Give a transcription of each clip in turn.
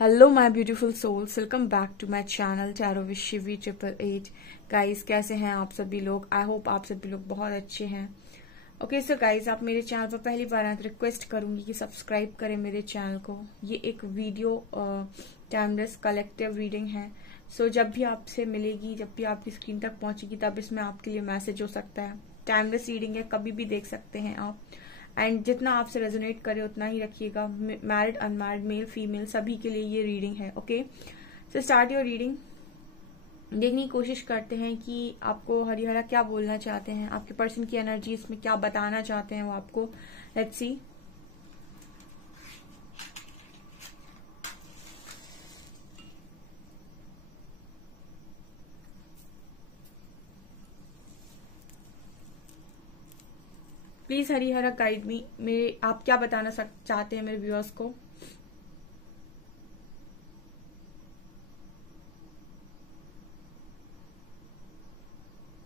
Hello my beautiful souls, welcome back to my channel tarot with Shivi 888। Guys, कैसे हैं आप सभी लोग? आई होप आप सभी लोग बहुत अच्छे हैं। ओके सो गाइस, आप मेरे चैनल पर पहली बार आए तो रिक्वेस्ट करूंगी कि सब्सक्राइब करें मेरे चैनल को। ये एक वीडियो टाइमलेस कलेक्टिव रीडिंग है। सो जब भी आपसे मिलेगी, जब भी आपकी स्क्रीन तक पहुंचेगी, तब इसमें आपके लिए मैसेज हो सकता है। टाइमलेस रीडिंग है, कभी भी देख सकते हैं आप। एंड जितना आपसे रेजोनेट करे उतना ही रखिएगा। मैरिड, अनमैरिड, मेल, फीमेल सभी के लिए ये रीडिंग है। Okay, so start your reading. देखने की कोशिश करते हैं कि आपको हरिहरा क्या बोलना चाहते हैं, आपके पर्सन की एनर्जी इसमें क्या बताना चाहते हैं वो आपको। Let's see. Please Harihara guide me, मेरे आप क्या बताना चाहते हैं मेरे व्यूअर्स को।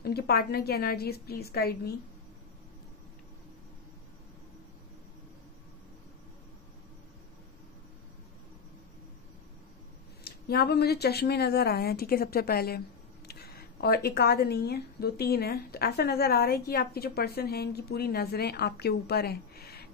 उनके पार्टनर की एनर्जीज प्लीज गाइड मी। यहाँ पर मुझे चश्मे नजर आए हैं, ठीक है, सबसे पहले। और एक आध नहीं है, दो तीन है। तो ऐसा नजर आ रहा है कि आपके जो पर्सन है इनकी पूरी नजरें आपके ऊपर हैं,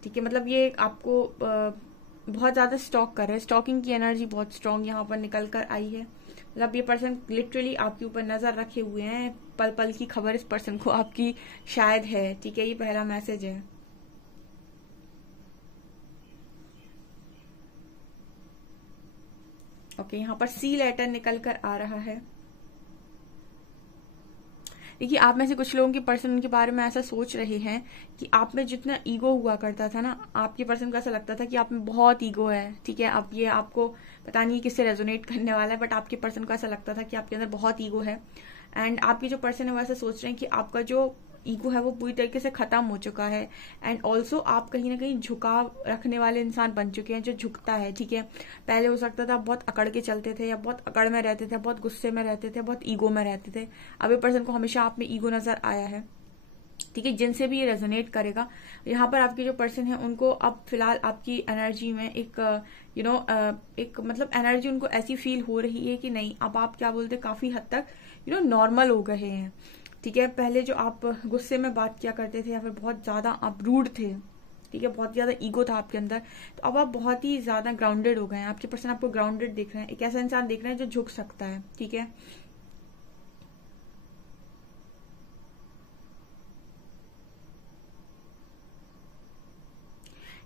ठीक है। मतलब ये आपको बहुत ज्यादा स्टॉक कर रहे हैं। स्टॉकिंग की एनर्जी बहुत स्ट्रांग यहाँ पर निकल कर आई है। मतलब ये पर्सन लिटरली आपके ऊपर नजर रखे हुए हैं। पल पल की खबर इस पर्सन को आपकी शायद है, ठीक है। ये पहला मैसेज है। ओके, यहाँ पर सी लेटर निकल कर आ रहा है। देखिए, आप में से कुछ लोगों के पर्सन के बारे में ऐसा सोच रहे हैं कि आप में जितना ईगो हुआ करता था ना, आपके पर्सन को ऐसा लगता था कि आप में बहुत ईगो है, ठीक है। अब ये आपको पता नहीं किससे रेजोनेट करने वाला है, बट आपके पर्सन को ऐसा लगता था कि आपके अंदर बहुत ईगो है। एंड आपके जो पर्सन है वो ऐसा सोच रहे हैं कि आपका जो ईगो है वो पूरी तरीके से खत्म हो चुका है। एंड ऑल्सो आप कहीं ना कहीं झुकाव रखने वाले इंसान बन चुके हैं, जो झुकता है, ठीक है। पहले हो सकता था आप बहुत अकड़ के चलते थे, या बहुत अकड़ में रहते थे, बहुत गुस्से में रहते थे, बहुत ईगो में रहते थे। अब ये पर्सन को हमेशा आप में ईगो नजर आया है, ठीक है। जिनसे भी ये रेजोनेट करेगा, यहाँ पर आपके जो पर्सन है उनको अब फिलहाल आपकी एनर्जी में एक एक मतलब एनर्जी उनको ऐसी फील हो रही है कि नहीं, अब आप क्या बोलते, काफी हद तक नॉर्मल हो गए हैं, ठीक है। पहले जो आप गुस्से में बात किया करते थे, या फिर बहुत ज्यादा आप रूड थे, ठीक है, बहुत ज्यादा ईगो था आपके अंदर, तो अब आप बहुत ही ज्यादा ग्राउंडेड हो गए हैं। आपके पर्सन आपको ग्राउंडेड देख रहे हैं, एक ऐसा इंसान देख रहे हैं जो झुक सकता है, ठीक है।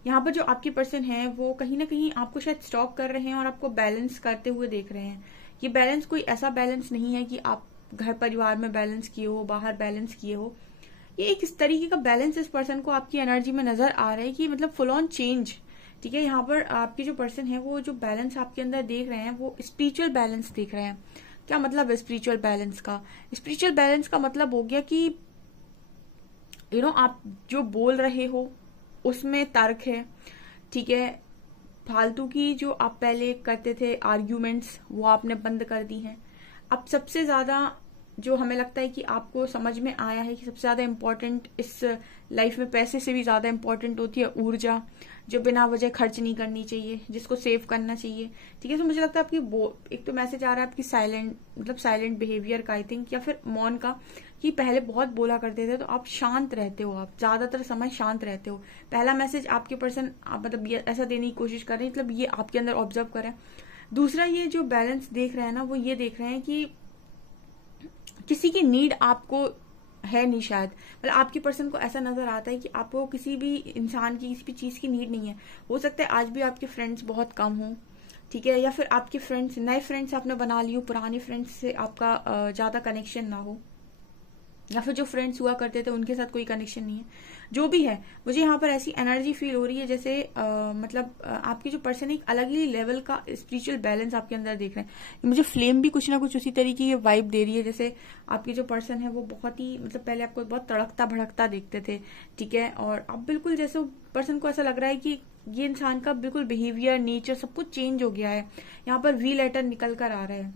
यहाँ पर जो आपके पर्सन है वो कहीं ना कहीं आपको शायद स्टॉक कर रहे हैं और आपको बैलेंस करते हुए देख रहे हैं। ये बैलेंस कोई ऐसा बैलेंस नहीं है कि आप घर परिवार में बैलेंस किए हो, बाहर बैलेंस किए हो। ये एक इस तरीके का बैलेंस इस पर्सन को आपकी एनर्जी में नजर आ रहा है कि मतलब फुल ऑन चेंज, ठीक है। यहाँ पर आपके जो पर्सन है वो जो बैलेंस आपके अंदर देख रहे हैं वो स्पिरिचुअल बैलेंस देख रहे हैं। क्या मतलब है स्पिरिचुअल बैलेंस का? स्पिरिचुअल बैलेंस का मतलब हो गया कि आप जो बोल रहे हो उसमें तर्क है, ठीक है। फालतू की जो आप पहले करते थे आर्ग्यूमेंट्स, वो आपने बंद कर दी हैं। अब सबसे ज्यादा जो हमें लगता है कि आपको समझ में आया है कि सबसे ज्यादा इम्पोर्टेंट इस लाइफ में पैसे से भी ज्यादा इम्पोर्टेंट होती है ऊर्जा, जो बिना वजह खर्च नहीं करनी चाहिए, जिसको सेव करना चाहिए, ठीक है। तो मुझे लगता है आपकी एक तो मैसेज आ रहा है आपकी साइलेंट, मतलब साइलेंट बिहेवियर का, आई थिंक, या फिर मौन का, कि पहले बहुत बोला करते थे तो आप शांत रहते हो, आप ज्यादातर समय शांत रहते हो। पहला मैसेज आपके पर्सन मतलब ये ऐसा देने की कोशिश कर रहे हैं, मतलब ये आपके अंदर ऑब्जर्व कर रहे हैं। दूसरा, ये जो बैलेंस देख रहे हैं ना, वो ये देख रहे हैं कि किसी की नीड आपको है नहीं शायद। मतलब आपके पर्सन को ऐसा नजर आता है कि आपको किसी भी इंसान की, किसी भी चीज की नीड नहीं है। हो सकता है आज भी आपके फ्रेंड्स बहुत कम हो, ठीक है, या फिर आपके फ्रेंड्स, नए फ्रेंड्स आपने बना लिए हो, पुराने फ्रेंड्स से आपका ज्यादा कनेक्शन ना हो, या फिर जो फ्रेंड्स हुआ करते थे उनके साथ कोई कनेक्शन नहीं है। जो भी है, मुझे यहाँ पर ऐसी एनर्जी फील हो रही है जैसे मतलब आपके जो पर्सन एक अलग ही लेवल का स्पिरिचुअल बैलेंस आपके अंदर देख रहे हैं। मुझे फ्लेम भी कुछ ना कुछ उसी तरीके की वाइब दे रही है, जैसे आपके जो पर्सन है वो बहुत ही, मतलब पहले आपको बहुत तड़कता भड़कता देखते थे, ठीक है। और अब बिल्कुल जैसे पर्सन को ऐसा लग रहा है कि ये इंसान का बिल्कुल बिहेवियर, नेचर, सब कुछ चेंज हो गया है। यहाँ पर वी लेटर निकल कर आ रहा है।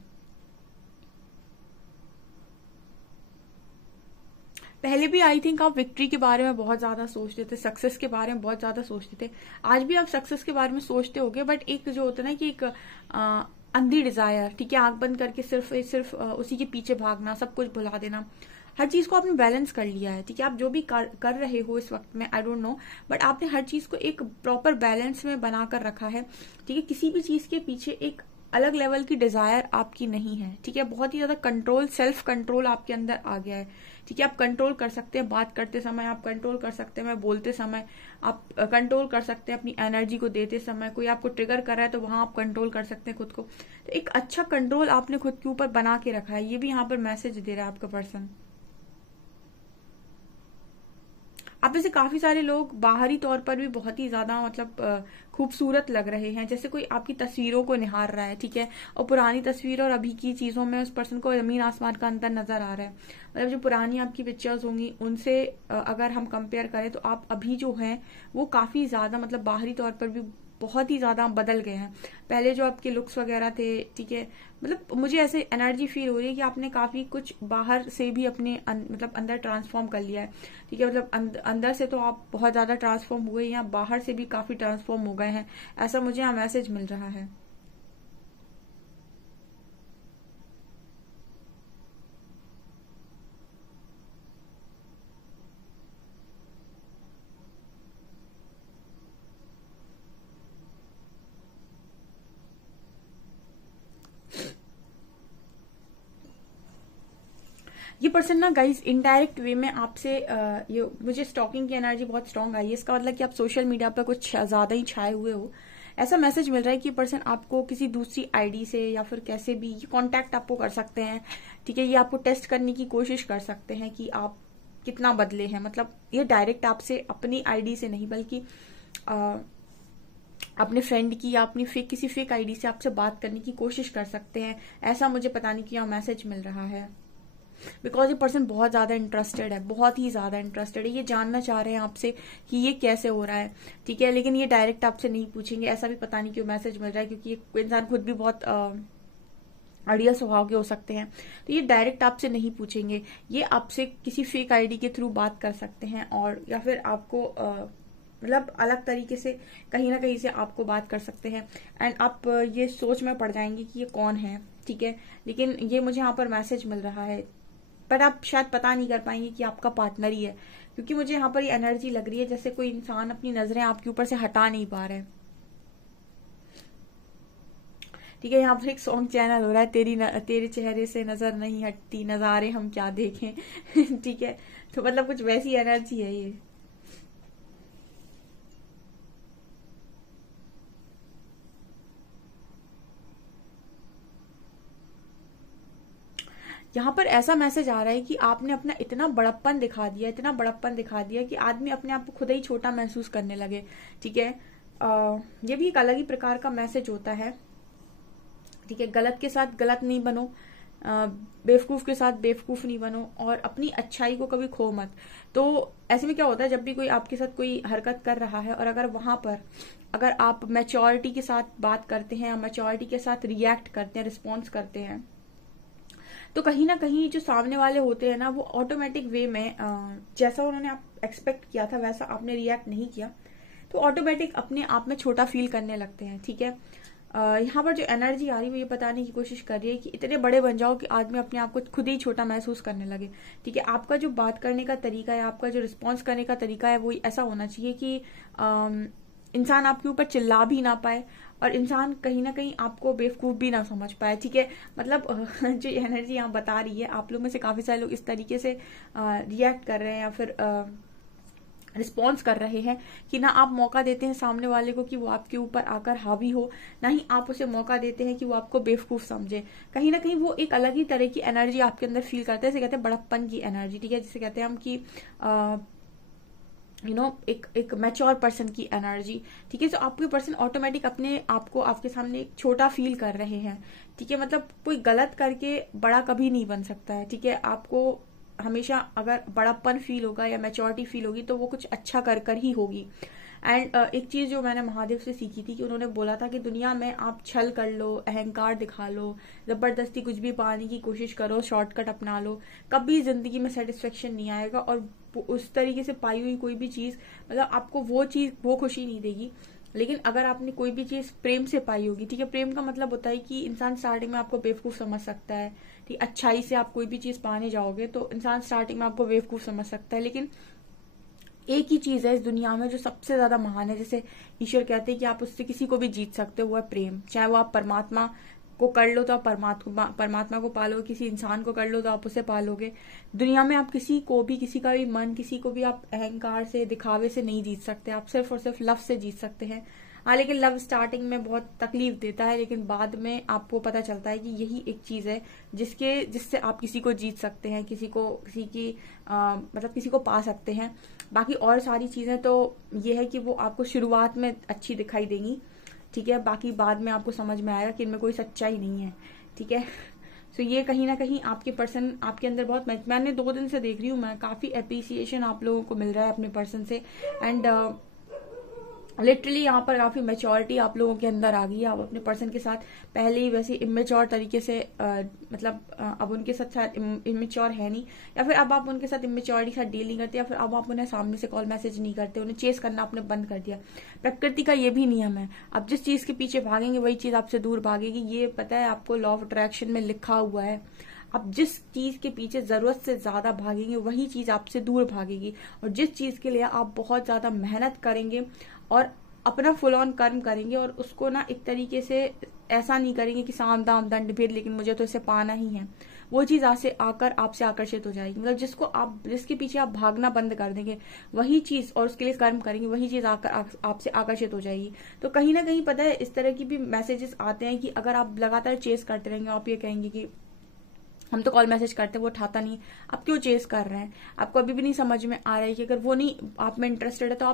पहले भी आई थिंक आप विक्ट्री के बारे में बहुत ज्यादा सोचते थे, सक्सेस के बारे में बहुत ज्यादा सोचते थे। आज भी आप सक्सेस के बारे में सोचते होगे, बट एक जो होता है ना कि एक अंधी डिजायर, ठीक है, आंख बंद करके सिर्फ उसी के पीछे भागना, सब कुछ भुला देना। हर चीज को आपने बैलेंस कर लिया है, ठीक है। आप जो भी कर रहे हो इस वक्त में, आई डोंट नो, बट आपने हर चीज को एक प्रॉपर बैलेंस में बनाकर रखा है, ठीक है। किसी भी चीज के पीछे एक अलग लेवल की डिजायर आपकी नहीं है, ठीक है। बहुत ही ज्यादा कंट्रोल, सेल्फ कंट्रोल आपके अंदर आ गया है, ठीक है। आप कंट्रोल कर सकते हैं बात करते समय, आप कंट्रोल कर सकते हैं बोलते समय, आप कंट्रोल कर सकते हैं अपनी एनर्जी को देते समय। कोई आपको ट्रिगर कर रहा है तो वहां आप कंट्रोल कर सकते हैं खुद को। तो एक अच्छा कंट्रोल आपने खुद के ऊपर बना के रखा है, ये भी यहाँ पर मैसेज दे रहा है आपका पर्सन। आप में से काफी सारे लोग बाहरी तौर पर भी बहुत ही ज्यादा मतलब खूबसूरत लग रहे हैं, जैसे कोई आपकी तस्वीरों को निहार रहा है, ठीक है। और पुरानी तस्वीर और अभी की चीजों में उस पर्सन को जमीन आसमान का अंतर नजर आ रहा है। मतलब जो पुरानी आपकी पिक्चर्स होंगी उनसे अगर हम कंपेयर करें तो आप अभी जो हैं वो काफी ज्यादा मतलब बाहरी तौर पर भी बहुत ही ज्यादा बदल गए हैं। पहले जो आपके लुक्स वगैरह थे, ठीक है, मतलब मुझे ऐसे एनर्जी फील हो रही है कि आपने काफी कुछ बाहर से भी अपने मतलब अंदर ट्रांसफॉर्म कर लिया है, ठीक है। मतलब अंदर से तो आप बहुत ज्यादा ट्रांसफॉर्म हुए, या बाहर से भी काफी ट्रांसफॉर्म हो गए हैं, ऐसा मुझे यहाँ मैसेज मिल रहा है। ये पर्सन ना गाइज इनडायरेक्ट वे में आपसे ये मुझे स्टॉकिंग की एनर्जी बहुत स्ट्रांग आई है। इसका मतलब कि आप सोशल मीडिया पर कुछ ज्यादा ही छाए हुए हो, ऐसा मैसेज मिल रहा है कि पर्सन आपको किसी दूसरी आईडी से या फिर कैसे भी कांटेक्ट आपको कर सकते हैं, ठीक है। ये आपको टेस्ट करने की कोशिश कर सकते हैं कि आप कितना बदले हैं। मतलब ये डायरेक्ट आपसे अपनी आईडी से नहीं, बल्कि अपने फ्रेंड की या अपनी किसी फेक आईडी से आपसे बात करने की कोशिश कर सकते हैं, ऐसा मुझे पता नहीं क्या मैसेज मिल रहा है। बिकॉज ये पर्सन बहुत ज्यादा इंटरेस्टेड है, बहुत ही ज्यादा इंटरेस्टेड है। ये जानना चाह रहे हैं आपसे कि ये कैसे हो रहा है, ठीक है। लेकिन ये डायरेक्ट आपसे नहीं पूछेंगे, ऐसा भी पता नहीं क्यों मैसेज मिल रहा है, क्योंकि ये इंसान खुद भी बहुत अड़िया स्वभाव के हो सकते हैं। तो ये डायरेक्ट आपसे नहीं पूछेंगे, ये आपसे किसी फेक आईडी के थ्रू बात कर सकते हैं, और या फिर आपको मतलब अलग तरीके से कहीं ना कहीं से आपको बात कर सकते हैं। एंड आप ये सोच में पड़ जाएंगे कि ये कौन है, ठीक है। लेकिन ये मुझे यहाँ पर मैसेज मिल रहा है, पर आप शायद पता नहीं कर पाएंगे कि आपका पार्टनर ही है, क्योंकि मुझे यहाँ पर ये एनर्जी लग रही है जैसे कोई इंसान अपनी नजरें आपके ऊपर से हटा नहीं पा रहा है, ठीक है। यहाँ पर एक सॉन्ग चैनल हो रहा है, तेरे चेहरे से नजर नहीं हटती, नजारे हम क्या देखें ठीक है। तो मतलब कुछ वैसी एनर्जी है ये। यहाँ पर ऐसा मैसेज आ रहा है कि आपने अपना इतना बड़प्पन दिखा दिया, इतना बड़प्पन दिखा दिया कि आदमी अपने आप को खुद ही छोटा महसूस करने लगे, ठीक है। ये भी एक अलग ही प्रकार का मैसेज होता है, ठीक है। गलत के साथ गलत नहीं बनो, बेवकूफ के साथ बेवकूफ नहीं बनो, और अपनी अच्छाई को कभी खो मत। तो ऐसे में क्या होता है, जब भी कोई आपके साथ कोई हरकत कर रहा है और अगर वहां पर अगर आप मैच्योरिटी के साथ बात करते हैं या मैच्योरिटी के साथ रिएक्ट करते हैं, रिस्पॉन्स करते हैं, तो कहीं ना कहीं जो सामने वाले होते हैं ना, वो ऑटोमेटिक वे में जैसा उन्होंने आप एक्सपेक्ट किया था वैसा आपने रिएक्ट नहीं किया, तो ऑटोमेटिक अपने आप में छोटा फील करने लगते हैं, ठीक है। यहाँ पर जो एनर्जी आ रही है वो ये बताने की कोशिश कर रही है कि इतने बड़े बन जाओ कि आदमी अपने आप को खुद ही छोटा महसूस करने लगे, ठीक है। आपका जो बात करने का तरीका है, आपका जो रिस्पॉन्स करने का तरीका है, वो ऐसा होना चाहिए कि इंसान आपके ऊपर चिल्ला भी ना पाए और इंसान कहीं ना कहीं आपको बेवकूफ भी ना समझ पाए, ठीक है। मतलब जो एनर्जी यहाँ बता रही है, आप लोग में से काफी सारे लोग इस तरीके से रिएक्ट कर रहे हैं या फिर रिस्पॉन्स कर रहे हैं कि ना आप मौका देते हैं सामने वाले को कि वो आपके ऊपर आकर हावी हो, ना ही आप उसे मौका देते हैं कि वो आपको बेवकूफ समझे। कहीं ना कहीं वो एक अलग ही तरह की एनर्जी आपके अंदर फील करते हैं, जिसे कहते हैं बड़प्पन की एनर्जी, ठीक है। जिसे कहते हैं हम कि एक मैच्योर पर्सन की एनर्जी, ठीक है। तो आपके पर्सन ऑटोमेटिक अपने आप को आपके सामने एक छोटा फील कर रहे हैं, ठीक है। मतलब कोई गलत करके बड़ा कभी नहीं बन सकता है, ठीक है। आपको हमेशा अगर बड़ापन फील होगा या मैच्योरिटी फील होगी तो वो कुछ अच्छा कर कर ही होगी। एंड एक चीज जो मैंने महादेव से सीखी थी कि उन्होंने बोला था कि दुनिया में आप छल कर लो, अहंकार दिखा लो, जबरदस्ती कुछ भी पाने की कोशिश करो, शॉर्टकट अपना लो, कभी जिंदगी में सेटिस्फेक्शन नहीं आएगा और उस तरीके से पाई हुई कोई भी चीज मतलब आपको वो खुशी नहीं देगी। लेकिन अगर आपने कोई भी चीज प्रेम से पाई होगी, ठीक है, प्रेम का मतलब होता है कि इंसान स्टार्टिंग में आपको बेवकूफ समझ सकता है, ठीक, अच्छाई से आप कोई भी चीज पाने जाओगे तो इंसान स्टार्टिंग में आपको बेवकूफ समझ सकता है। लेकिन एक ही चीज है इस दुनिया में जो सबसे ज्यादा महान है, जैसे ईश्वर कहते हैं कि आप उससे किसी को भी जीत सकते हो, वो है प्रेम। चाहे वो आप परमात्मा को कर लो तो आप परमात्मा को पालोगे, किसी इंसान को कर लो तो आप उसे पालोगे। दुनिया में आप किसी का भी मन, किसी को भी आप अहंकार से, दिखावे से नहीं जीत सकते, आप सिर्फ और सिर्फ लव से जीत सकते हैं। हाँ, लेकिन लव स्टार्टिंग में बहुत तकलीफ देता है, लेकिन बाद में आपको पता चलता है कि यही एक चीज है जिससे आप किसी को जीत सकते हैं, किसी को पा सकते हैं। बाकी और सारी चीजें तो ये है कि वो आपको शुरुआत में अच्छी दिखाई देंगी, ठीक है, बाकी बाद में आपको समझ में आएगा कि इनमें कोई सच्चाई नहीं है, ठीक है। सो ये कहीं ना कहीं आपके पर्सन आपके अंदर बहुत, मैंने 2 दिन से देख रही हूँ, मैं काफी अप्रिसिएशन आप लोगों को मिल रहा है अपने पर्सन से। एंड लिटरली यहाँ पर काफी मैच्योरिटी आप लोगों के अंदर आ गई है। आप अपने पर्सन के साथ पहले ही वैसे इमेच्योर तरीके से अब उनके साथ शायद इमेच्योर है नहीं, या फिर अब आप उनके साथ इमेच्योरिटी के साथ डील नहीं करते, या फिर अब आप उन्हें सामने से कॉल मैसेज नहीं करते, उन्हें चेस करना आपने बंद कर दिया। प्रकृति का ये भी नियम है, आप जिस चीज के पीछे भागेंगे वही चीज आपसे दूर भागेगी। ये पता है आपको, लॉ ऑफ अट्रैक्शन में लिखा हुआ है। आप जिस चीज के पीछे जरूरत से ज्यादा भागेंगे वही चीज आपसे दूर भागेगी, और जिस चीज के लिए आप बहुत ज्यादा मेहनत करेंगे और अपना फुल ऑन कर्म करेंगे और उसको ना एक तरीके से ऐसा नहीं करेंगे कि साम दाम दंड भेद, लेकिन मुझे तो इसे पाना ही है, वो चीज आपसे आकर्षित हो जाएगी। मतलब जिसके पीछे आप भागना बंद कर देंगे वही चीज, और उसके लिए कर्म करेंगे वही चीज आपसे आकर्षित हो जाएगी। तो कहीं ना कहीं पता है इस तरह की भी मैसेजेस आते हैं कि अगर आप लगातार चेस करते रहेंगे, आप ये कहेंगे कि हम तो कॉल मैसेज करते हैं, वो उठाता नहीं, आप क्यों चेस कर रहे हैं, आपको अभी भी नहीं समझ में आ रहा है कि अगर वो नहीं आप में इंटरेस्टेड है तो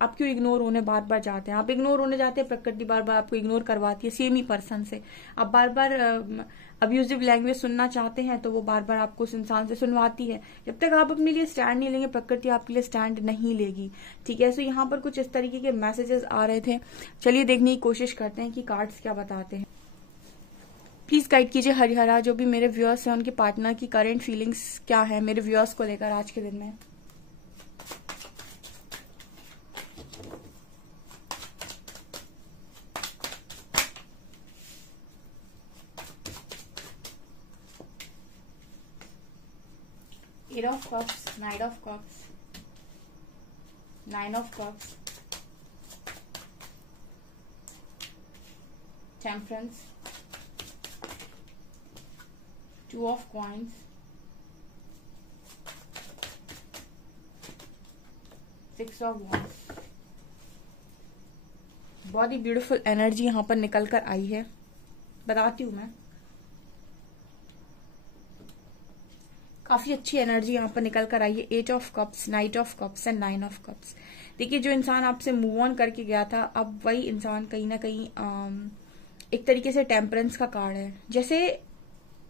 आप क्यों इग्नोर होने बार बार जाते हैं। आप इग्नोर होने जाते हैं, प्रकृति बार बार आपको इग्नोर करवाती है सेम ही पर्सन से। आप बार बार अब्यूजिव लैंग्वेज सुनना चाहते हैं तो वो बार बार आपको उस इंसान से सुनवाती है। जब तक आप अपने लिए स्टैंड नहीं लेंगे, प्रकृति आपके लिए स्टैंड नहीं लेगी, ठीक है। सो यहाँ पर कुछ इस तरीके के मैसेजेस आ रहे थे। चलिए देखने की कोशिश करते हैं कि कार्ड्स क्या बताते हैं। प्लीज गाइड कीजिए हरिहरा, जो भी मेरे व्यूअर्स हैं उनके पार्टनर की करंट फीलिंग्स क्या है मेरे व्यूअर्स को लेकर आज के दिन में। Eight of Cups, Knight of Cups, Nine of Cups, Temperance, Two of Coins, Six of Wands। बहुत ही ब्यूटीफुल एनर्जी यहाँ पर निकल कर आई है, बताती हूँ मैं। काफी अच्छी एनर्जी यहाँ पर निकल कर आई है। 8 of cups, night of cups and 9 of cups. देखिए जो इंसान आपसे मूव ऑन करके गया था, अब वही इंसान कहीं ना कहीं एक तरीके से टेम्परेंस का कार्ड है। जैसे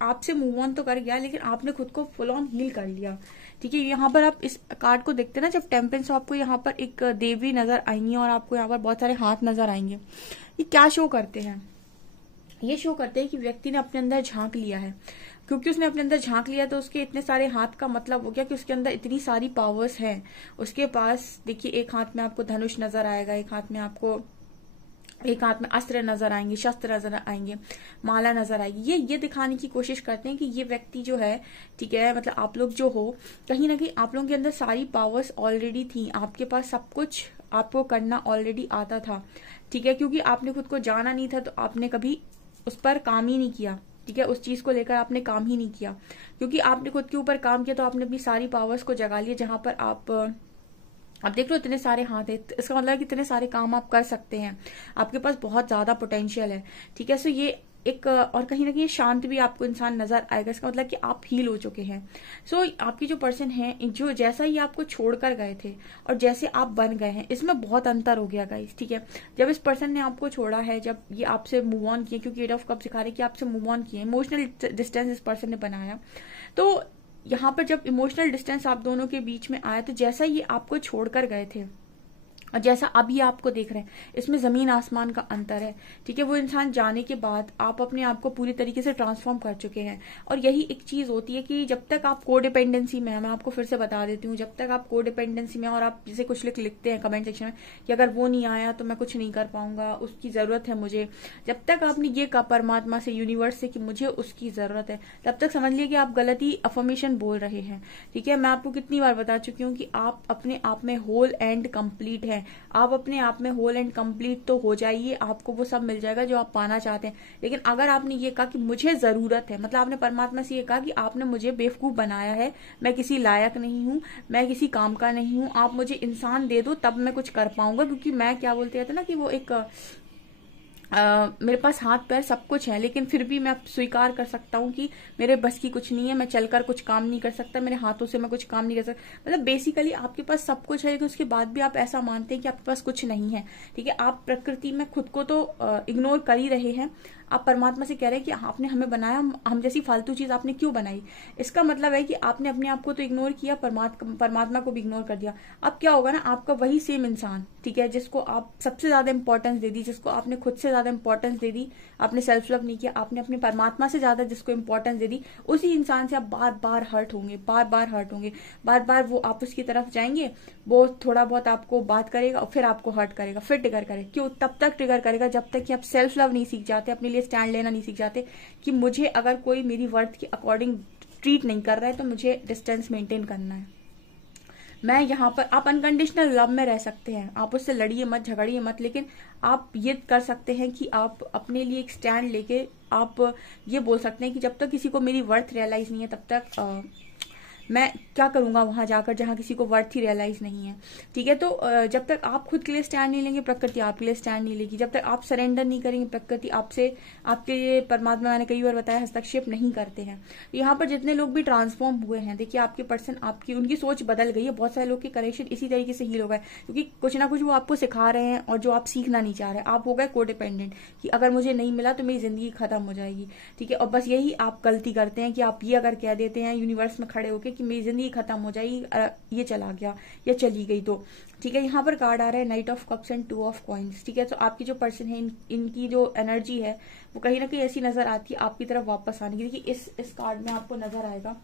आपसे मूव ऑन तो कर गया लेकिन आपने खुद को फुल ऑन हील कर लिया, ठीक है। यहाँ पर आप इस कार्ड को देखते ना, जब टेम्परेंस, आपको यहाँ पर एक देवी नजर आएंगी और आपको यहाँ पर बहुत सारे हाथ नजर आएंगे। ये क्या शो करते हैं? ये शो करते हैं कि व्यक्ति ने अपने अंदर झांक लिया है। क्योंकि उसने अपने अंदर झांक लिया तो उसके इतने सारे हाथ का मतलब हो गया कि उसके अंदर इतनी सारी पावर्स हैं उसके पास। देखिए एक हाथ में आपको धनुष नजर आएगा, एक हाथ में अस्त्र नजर आएंगे, शस्त्र नजर आएंगे, माला नजर आएगी। ये दिखाने की कोशिश करते हैं कि ये व्यक्ति जो है, ठीक है, मतलब आप लोग जो हो, कहीं ना कहीं आप लोगों के अंदर सारी पावर्स ऑलरेडी थी, आपके पास सब कुछ आपको करना ऑलरेडी आता था, ठीक है। क्योंकि आपने खुद को जाना नहीं था तो आपने कभी उस पर काम ही नहीं किया, ठीक है, उस चीज को लेकर आपने काम ही नहीं किया। क्योंकि आपने खुद के ऊपर काम किया तो आपने अपनी सारी पावर्स को जगा लिया। जहां पर आप देख लो इतने सारे हाथ है, इसका मतलब कि इतने सारे काम आप कर सकते हैं, आपके पास बहुत ज्यादा पोटेंशियल है, ठीक है। सो ये एक, और कहीं ना कहीं शांत भी आपको इंसान नजर आएगा। इसका मतलब कि आप हील हो चुके हैं। सो आपकी जो पर्सन है, जो जैसा ही आपको छोड़कर गए थे और जैसे आप बन गए हैं, इसमें बहुत अंतर हो गया गाइस, ठीक है। जब इस पर्सन ने आपको छोड़ा है, जब ये आपसे मूव ऑन किए, क्योंकि 8 ऑफ कप सिखा रहे कि आपसे मूव ऑन किए, इमोशनल डिस्टेंस इस पर्सन ने बनाया, तो यहाँ पर जब इमोशनल डिस्टेंस आप दोनों के बीच में आया, तो जैसा ही आपको छोड़कर गए थे और जैसा अभी आपको देख रहे हैं, इसमें जमीन आसमान का अंतर है। ठीक है, वो इंसान जाने के बाद आप अपने आप को पूरी तरीके से ट्रांसफॉर्म कर चुके हैं। और यही एक चीज होती है कि जब तक आप कोडिपेंडेंसी में है, मैं आपको फिर से बता देती हूँ, जब तक आप कोडिपेंडेंसी में और आप जैसे कुछ लिखते हैं कमेंट सेक्शन में कि अगर वो नहीं आया तो मैं कुछ नहीं कर पाऊंगा, उसकी जरूरत है मुझे, जब तक आपने ये कहा परमात्मा से, यूनिवर्स से कि मुझे उसकी जरूरत है, तब तक समझ लिया कि आप गलत ही अफर्मेशन बोल रहे हैं। ठीक है, मैं आपको कितनी बार बता चुकी हूँ कि आप अपने आप में होल एंड कंप्लीट है। आप अपने आप में होल एंड कंप्लीट तो हो जाइए, आपको वो सब मिल जाएगा जो आप पाना चाहते हैं। लेकिन अगर आपने ये कहा कि मुझे जरूरत है, मतलब आपने परमात्मा से ये कहा कि आपने मुझे बेवकूफ बनाया है, मैं किसी लायक नहीं हूँ, मैं किसी काम का नहीं हूँ, आप मुझे इंसान दे दो तब मैं कुछ कर पाऊंगा, क्योंकि मैं क्या बोलते रहते ना कि वो एक मेरे पास हाथ पैर सब कुछ है, लेकिन फिर भी मैं स्वीकार कर सकता हूँ कि मेरे बस की कुछ नहीं है, मैं चलकर कुछ काम नहीं कर सकता, मेरे हाथों से मैं कुछ काम नहीं कर सकता। मतलब बेसिकली आपके पास सब कुछ है, लेकिन उसके बाद भी आप ऐसा मानते हैं कि आपके पास कुछ नहीं है। ठीक है, आप प्रकृति में खुद को तो इग्नोर कर ही रहे हैं। आप परमात्मा से कह रहे हैं कि आपने हमें बनाया, हम जैसी फालतू चीज आपने क्यों बनाई। इसका मतलब है कि आपने अपने आप को तो इग्नोर किया, परमात्मा को भी इग्नोर कर दिया। अब क्या होगा ना, आपका वही सेम इंसान, ठीक है, जिसको आप सबसे ज्यादा इंपॉर्टेंस दे दी, जिसको आपने खुद से ज्यादा इंपॉर्टेंस दे दी, आपने सेल्फ लव नहीं किया, आपने अपने परमात्मा से ज्यादा जिसको इंपॉर्टेंस दे दी, उसी इंसान से आप बार बार हर्ट होंगे, बार बार हर्ट होंगे, बार बार वो आप उसकी तरफ जाएंगे, वो थोड़ा बहुत आपको बात करेगा और फिर आपको हर्ट करेगा, फिर ट्रिगर करेगा। क्यों? तब तक ट्रिगर करेगा जब तक कि आप सेल्फ लव नहीं सीख जाते, अपने लिए स्टैंड लेना नहीं सीख जाते कि मुझे अगर कोई मेरी वर्थ के अकॉर्डिंग ट्रीट नहीं कर रहा है तो मुझे डिस्टेंस मेंटेन करना है। मैं यहाँ पर, आप अनकंडीशनल लव में रह सकते हैं, आप उससे लड़िए मत, झगड़िए मत, लेकिन आप ये कर सकते हैं कि आप अपने लिए एक स्टैंड लेके आप ये बोल सकते हैं कि जब तक किसी को मेरी वर्थ रियलाइज नहीं है तब तक मैं क्या करूंगा वहां जाकर जहां किसी को वर्थ ही रियलाइज नहीं है। ठीक है, तो जब तक आप खुद के लिए स्टैंड नहीं लेंगे, प्रकृति आपके लिए स्टैंड नहीं लेगी। जब तक आप सरेंडर नहीं करेंगे, प्रकृति आपसे, आपके लिए परमात्मा, मैंने कई बार बताया, हस्तक्षेप नहीं करते हैं। तो यहाँ पर जितने लोग भी ट्रांसफॉर्म हुए हैं, देखिए आपके पर्सन, आपकी उनकी सोच बदल गई है। बहुत सारे लोग के कनेक्शन इसी तरीके से हील हो गए, क्योंकि कुछ ना कुछ वो आपको सिखा रहे हैं और जो आप सीखना नहीं चाह रहे। आप हो गए कोडिपेंडेंट कि अगर मुझे नहीं मिला तो मेरी जिंदगी खत्म हो जाएगी। ठीक है, और बस यही आप गलती करते हैं कि आप ये अगर कह देते हैं यूनिवर्स में खड़े होकर कि मेरी जिंदगी खत्म हो जाएगी, ये चला गया या चली गई तो। ठीक है, यहाँ पर कार्ड आ रहा है night of cups and 2 of coins. ठीक है, तो आपकी जो पर्सन है, इनकी जो एनर्जी है वो कहीं ना कहीं ऐसी नजर आती है आपकी तरफ वापस आने की। देखिए इस कार्ड में आपको नजर आएगा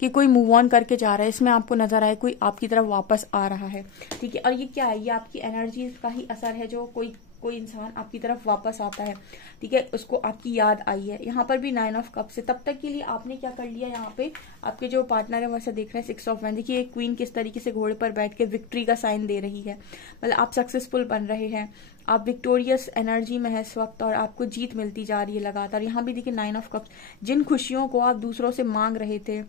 कि कोई मूव ऑन करके जा रहा है, इसमें आपको नजर आए कोई आपकी तरफ वापस आ रहा है। ठीक है, और ये क्या है, ये आपकी एनर्जी का ही असर है, जो कोई इंसान आपकी तरफ वापस आता है। ठीक है, उसको आपकी याद आई है। यहाँ पर भी 9 ऑफ कप्स है। तब तक के लिए आपने क्या कर लिया, यहाँ पे आपके जो पार्टनर है वैसे देख रहे हैं 6 ऑफ वैंड। देखिए क्वीन किस तरीके से घोड़े पर बैठ के विक्ट्री का साइन दे रही है, मतलब आप सक्सेसफुल बन रहे हैं, आप विक्टोरियस एनर्जी में है इस वक्त और आपको जीत मिलती जा रही है लगातार। यहाँ भी देखिए 9 ऑफ कप्स, जिन खुशियों को आप दूसरों से मांग रहे थे,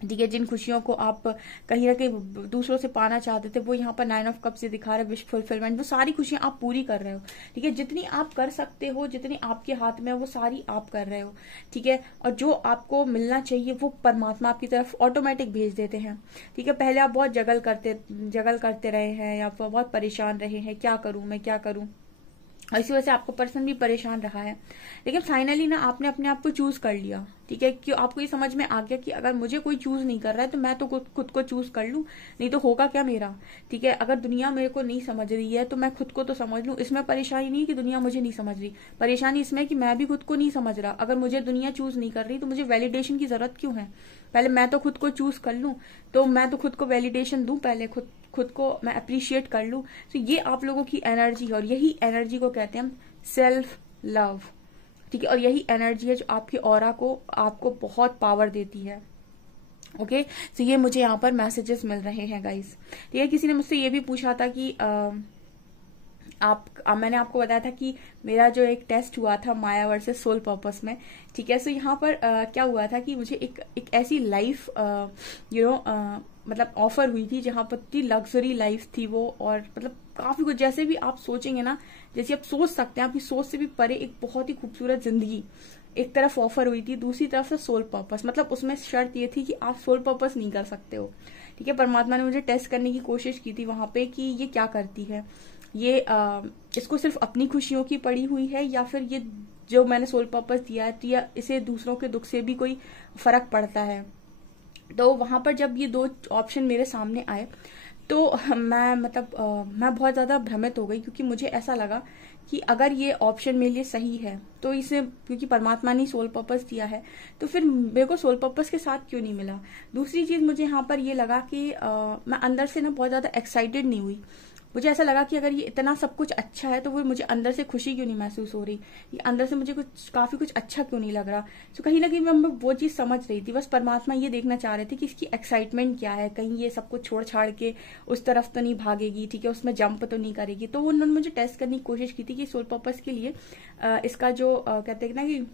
ठीक है, जिन खुशियों को आप कहीं ना कहीं दूसरों से पाना चाहते थे, वो यहाँ पर 9 ऑफ कप से दिखा रहे हैं विश फुलफिलमेंट। वो सारी खुशियां आप पूरी कर रहे हो। ठीक है, जितनी आप कर सकते हो, जितनी आपके हाथ में है, वो सारी आप कर रहे हो। ठीक है, और जो आपको मिलना चाहिए वो परमात्मा आपकी तरफ ऑटोमेटिक भेज देते हैं। ठीक है, पहले आप बहुत जगल करते रहे हैं या बहुत परेशान रहे हैं, क्या करूं मैं, क्या करूं, और इसी वजह से आपको पर्सन भी परेशान रहा है। लेकिन फाइनली ना आपने अपने आप को चूज कर लिया। ठीक है, कि आपको ये समझ में आ गया कि अगर मुझे कोई चूज नहीं कर रहा है तो मैं तो खुद को चूज कर लूं, नहीं तो होगा क्या मेरा। ठीक है, अगर दुनिया मेरे को नहीं समझ रही है तो मैं खुद को तो समझ लूं। इसमें परेशानी नहीं है कि दुनिया मुझे नहीं समझ रही, परेशानी इसमें है कि मैं भी खुद को नहीं समझ रहा। अगर मुझे दुनिया चूज नहीं कर रही तो मुझे वैलिडेशन की जरूरत क्यों है। पहले मैं तो खुद को चूज कर लूं, तो मैं तो खुद को वैलिडेशन दूं, पहले खुद को मैं अप्रिशिएट कर लूं। तो ये आप लोगों की एनर्जी है और यही एनर्जी को कहते हैं हम सेल्फ लव। ठीक है, और यही एनर्जी है जो आपकी ऑरा को, आपको बहुत पावर देती है। ओके, तो ये मुझे यहाँ पर मैसेजेस मिल रहे हैं गाइस। ठीक है, किसी ने मुझसे ये भी पूछा था कि मैंने आपको बताया था कि मेरा जो एक टेस्ट हुआ था माया वर्सेस सोल पर्पस में। ठीक है, सो यहाँ पर क्या हुआ था कि मुझे एक ऐसी लाइफ मतलब ऑफर हुई थी जहां पर इतनी लग्जरी लाइफ थी वो, और मतलब काफी कुछ, जैसे भी आप सोचेंगे ना, जैसे आप सोच सकते हैं, आपकी सोच से भी परे एक बहुत ही खूबसूरत जिंदगी एक तरफ ऑफर हुई थी, दूसरी तरफ से सोल पर्पस। मतलब उसमें शर्त ये थी कि आप सोल पर्पस नहीं कर सकते हो। ठीक है, परमात्मा ने मुझे टेस्ट करने की कोशिश की थी वहां पे कि ये क्या करती है, ये इसको सिर्फ अपनी खुशियों की पड़ी हुई है या फिर ये जो मैंने सोल पर्पस दिया है या इसे दूसरों के दुख से भी कोई फर्क पड़ता है। तो वहां पर जब ये 2 ऑप्शन मेरे सामने आए तो मैं बहुत ज़्यादा भ्रमित हो गई, क्योंकि मुझे ऐसा लगा कि अगर ये ऑप्शन मेरे लिए सही है तो इसे, क्योंकि परमात्मा ने सोल पर्पस दिया है, तो फिर मेरे को सोल पर्पस के साथ क्यों नहीं मिला। दूसरी चीज़ मुझे यहाँ पर ये लगा कि मैं अंदर से ना बहुत ज़्यादा एक्साइटेड नहीं हुई। मुझे ऐसा लगा कि अगर ये इतना सब कुछ अच्छा है तो वो मुझे अंदर से खुशी क्यों नहीं महसूस हो रही, ये अंदर से मुझे काफी कुछ अच्छा क्यों नहीं लग रहा। तो कहीं ना कहीं मैं वो चीज समझ रही थी, बस परमात्मा ये देखना चाह रहे थे कि इसकी एक्साइटमेंट क्या है, कहीं ये सब कुछ छोड़ छाड़ के उस तरफ तो नहीं भागेगी, ठीक है, उसमें जंप तो नहीं करेगी। तो उन्होंने मुझे टेस्ट करने की कोशिश की थी कि सोल पर्पस के लिए इसका जो कहते हैं ना कि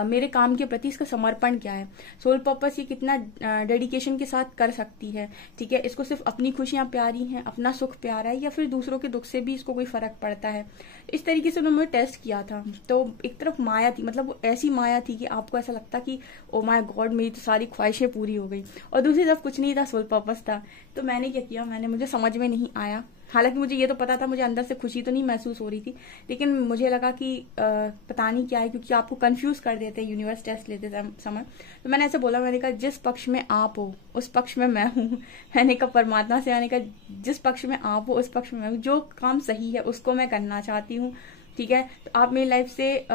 मेरे काम के प्रति इसका समर्पण क्या है, सोल पर्पस ये कितना डेडिकेशन के साथ कर सकती है, ठीक है, इसको सिर्फ अपनी खुशियां प्यारी हैं, अपना सुख प्यारा है, या फिर दूसरों के दुख से भी इसको कोई फर्क पड़ता है। इस तरीके से उन्होंने टेस्ट किया था। तो एक तरफ माया थी, मतलब वो ऐसी माया थी कि आपको ऐसा लगता कि ओ माय गॉड मेरी तो सारी ख्वाहिशें पूरी हो गई, और दूसरी तरफ कुछ नहीं था, सोल पर्पस था। तो मैंने क्या किया, मुझे समझ में नहीं आया, हालांकि मुझे ये तो पता था, मुझे अंदर से खुशी तो नहीं महसूस हो रही थी, लेकिन मुझे लगा कि पता नहीं क्या है, क्योंकि आपको कंफ्यूज कर देते हैं यूनिवर्स टेस्ट लेते समय। तो मैंने ऐसे बोला, मैंने कहा जिस पक्ष में आप हो उस पक्ष में मैं हूँ। मैंने कहा परमात्मा से, मैंने कहा जिस पक्ष में आप हो उस पक्ष में मैं हूँ, जो काम सही है उसको मैं करना चाहती हूँ, ठीक है। तो आप मेरी लाइफ से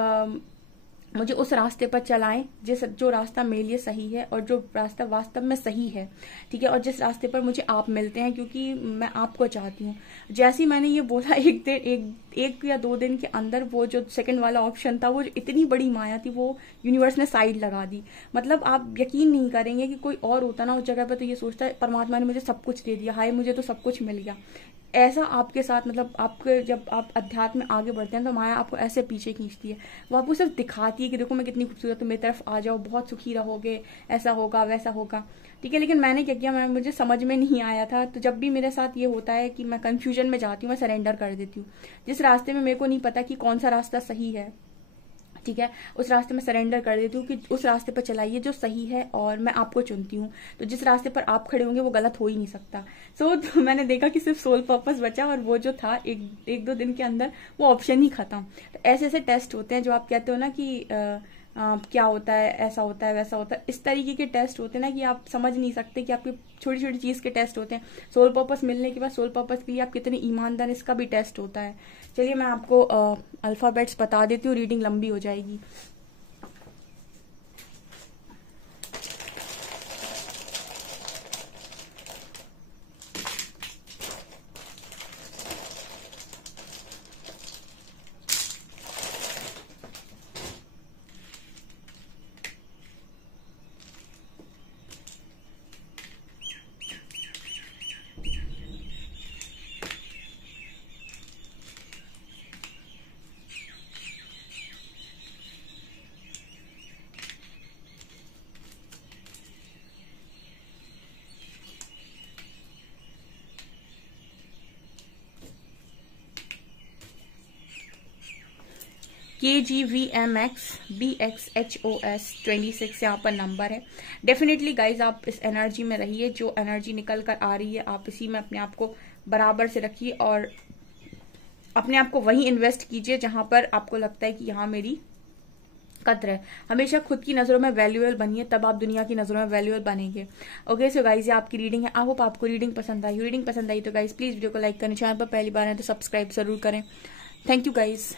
मुझे उस रास्ते पर चलाएं जो रास्ता मेरे लिए सही है, और जो रास्ता वास्तव में सही है, ठीक है, और जिस रास्ते पर मुझे आप मिलते हैं, क्योंकि मैं आपको चाहती हूँ। जैसे ही मैंने ये बोला, एक या 2 दिन के अंदर वो जो सेकंड वाला ऑप्शन था, वो जो इतनी बड़ी माया थी, वो यूनिवर्स ने साइड लगा दी। मतलब आप यकीन नहीं करेंगे कि कोई और होता ना उस जगह पर तो ये सोचता है परमात्मा ने मुझे सब कुछ दे दिया, हाय मुझे तो सब कुछ मिल गया। ऐसा आपके साथ, मतलब आपके जब आप अध्यात्म में आगे बढ़ते हैं तो माया आपको ऐसे पीछे खींचती है, वो आपको सिर्फ दिखाती है कि देखो मैं कितनी खूबसूरत हूँ, मेरी तरफ आ जाओ, बहुत सुखी रहोगे, ऐसा होगा वैसा होगा, ठीक है। लेकिन मैंने क्या किया, मुझे समझ में नहीं आया था। तो जब भी मेरे साथ ये होता है कि मैं कंफ्यूजन में जाती हूँ, मैं सरेंडर कर देती हूँ। जिस रास्ते में मेरे को नहीं पता कि कौन सा रास्ता सही है, ठीक है, उस रास्ते में सरेंडर कर देती हूँ कि उस रास्ते पर चलाइए जो सही है, और मैं आपको चुनती हूँ। तो जिस रास्ते पर आप खड़े होंगे वो गलत हो ही नहीं सकता। तो मैंने देखा कि सिर्फ सोल पर्पस बचा, और वो जो था 1-2 दिन के अंदर वो ऑप्शन ही खत्म। तो ऐसे ऐसे टेस्ट होते हैं जो आप कहते हो ना कि क्या होता है, ऐसा होता है वैसा होता है, इस तरीके के टेस्ट होते हैं ना कि आप समझ नहीं सकते कि आपकी छोटी छोटी चीज के टेस्ट होते हैं। सोल पर्पस मिलने के बाद सोल पर्पस के लिए आप कितने ईमानदार, इसका भी टेस्ट होता है। चलिए मैं आपको अल्फाबेट्स बता देती हूँ, रीडिंग लंबी हो जाएगी। KGVMXBXHOS26 यहाँ पर नंबर है। डेफिनेटली गाइज आप इस एनर्जी में रहिए, जो एनर्जी निकल कर आ रही है आप इसी में अपने आप को बराबर से रखिए, और अपने आप को वहीं इन्वेस्ट कीजिए जहां पर आपको लगता है कि यहाँ मेरी कद्र है। हमेशा खुद की नजरों में वैल्यूएबल बनिए, तब आप दुनिया की नजरों में वैल्यूएबल बनेंगे। ओके सो गाइज ये आपकी रीडिंग है। आई होप आपको रीडिंग पसंद आई। रीडिंग पसंद आई तो गाइज प्लीज वीडियो को लाइक करें, चैनल पर पहली बार है तो सब्सक्राइब जरूर करें। Thank you guys.